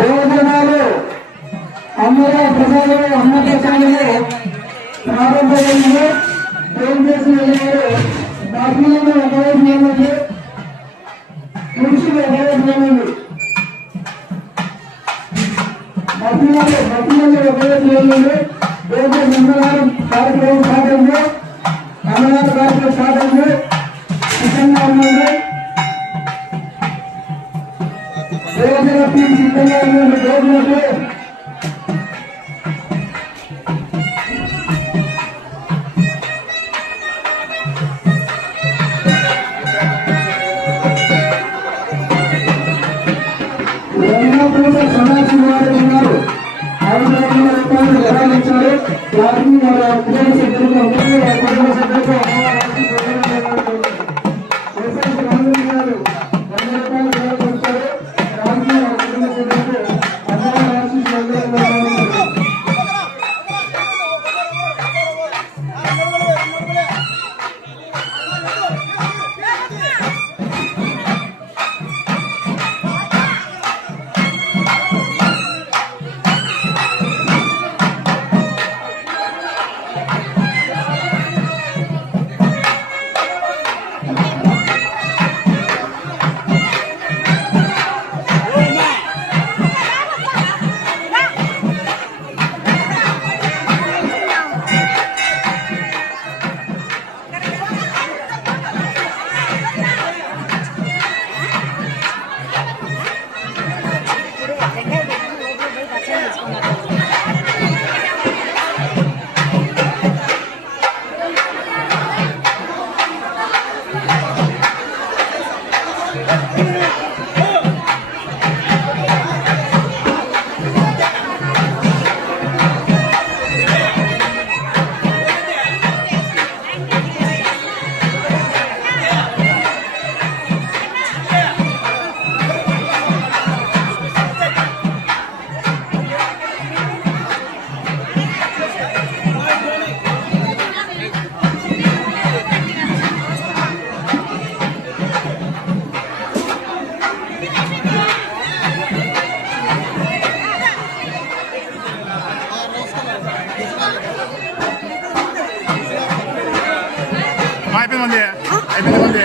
భోజనాలు అన్నగా ప్రసాదాలు అన్న ప్రసాదాలు ప్రారంభమైంది. ఫోన్ చేసి వెళ్ళారు. మహిళలు ఒకవైపు నియమండి, పురుషులు ఒకవైపు నియమండి. మహిళలు ఒకవైపు నియమండి. భోజన మంగళవారం కార్యక్రమం సాగండి. అన్నదాన కార్యక్రమం సాగండి. సిద్ధంగా ఉండండి. భోజన టీం సిద్ధంగా ఉండండి. భోజనకు సమాజం వారు ఉన్నారు. 5,00,000 రూపాయలు నిర్వహించారు. వారిని వాళ్ళ కుటుంబ సభ్యులుగా ఉంటుంది. ఆ కుటుంబ సభ్యులకు అమ్మవారికి అయిపోయింది.